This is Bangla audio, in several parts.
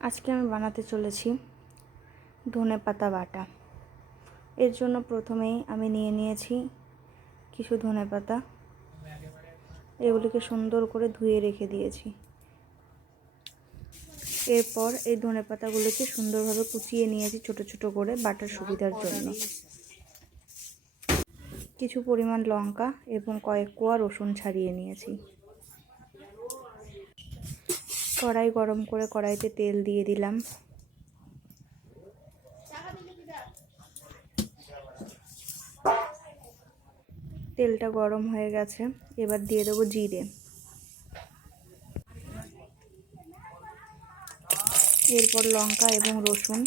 আজকে আমি বানাতে চলেছি ধনেপাতা বাটা। এর জন্য প্রথমেই আমি নিয়ে নিয়েছি কিছু ধনেপাতা। এগুলিকে সুন্দর করে ধুয়ে রেখে দিয়েছি। এরপর এই ধনেপাতাগুলোকে সুন্দরভাবে কুচিয়ে নিয়েছি ছোট ছোট করে বাটার সুবিধার জন্য। কিছু পরিমাণ লঙ্কা এবং কয়েক কোয়া রসুন ছাড়িয়ে নিয়েছি। কড়াই গরম করে কড়াইতে তেল দিয়ে দিলাম। তেলটা গরম হয়ে গেছে, এবার দিয়ে দেবো জিরে। এরপর লঙ্কা এবং রসুন।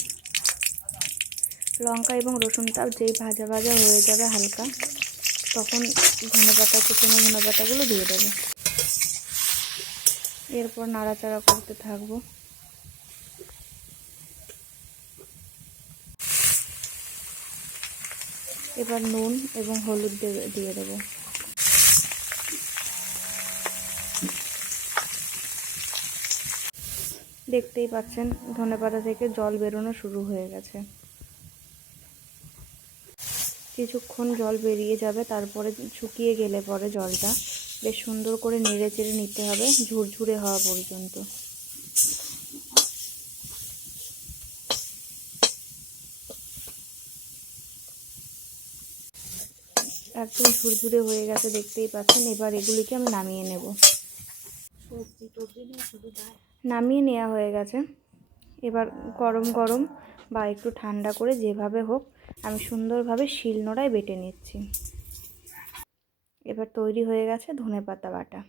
লঙ্কা এবং রসুনটাও যেই ভাজা ভাজা হয়ে যাবে হালকা, তখন কুচনো ধনেপাতাগুলো দিয়ে দেবো। এরপর নাড়াচাড়া করতে থাকবো। এবার নুন এবং হলুদ দিয়ে দেবো। দেখতেই পাচ্ছেন ধনেপাতা থেকে জল বেরোনো শুরু হয়ে গেছে। কিছুক্ষণ জল বেরিয়ে যাবে, তারপরে শুকিয়ে গেলে পরে জলটা বেশ সুন্দর করে নেড়ে চেড়ে নিতে হবে ঝুরঝুরে হওয়া পর্যন্ত। একদম ঝুরঝুরে হয়ে গেছে, দেখতেই পাচ্ছেন। এবার এগুলিকে আমি নামিয়ে নেব। নামিয়ে নেওয়া হয়ে গেছে। এবার গরম গরম বা একটু ঠান্ডা করে যেভাবে হোক আমি সুন্দরভাবে শিলনোড়ায় বেটে নিচ্ছি। এবার তৈরি হয়ে গেছে ধনেপাতা বাটা।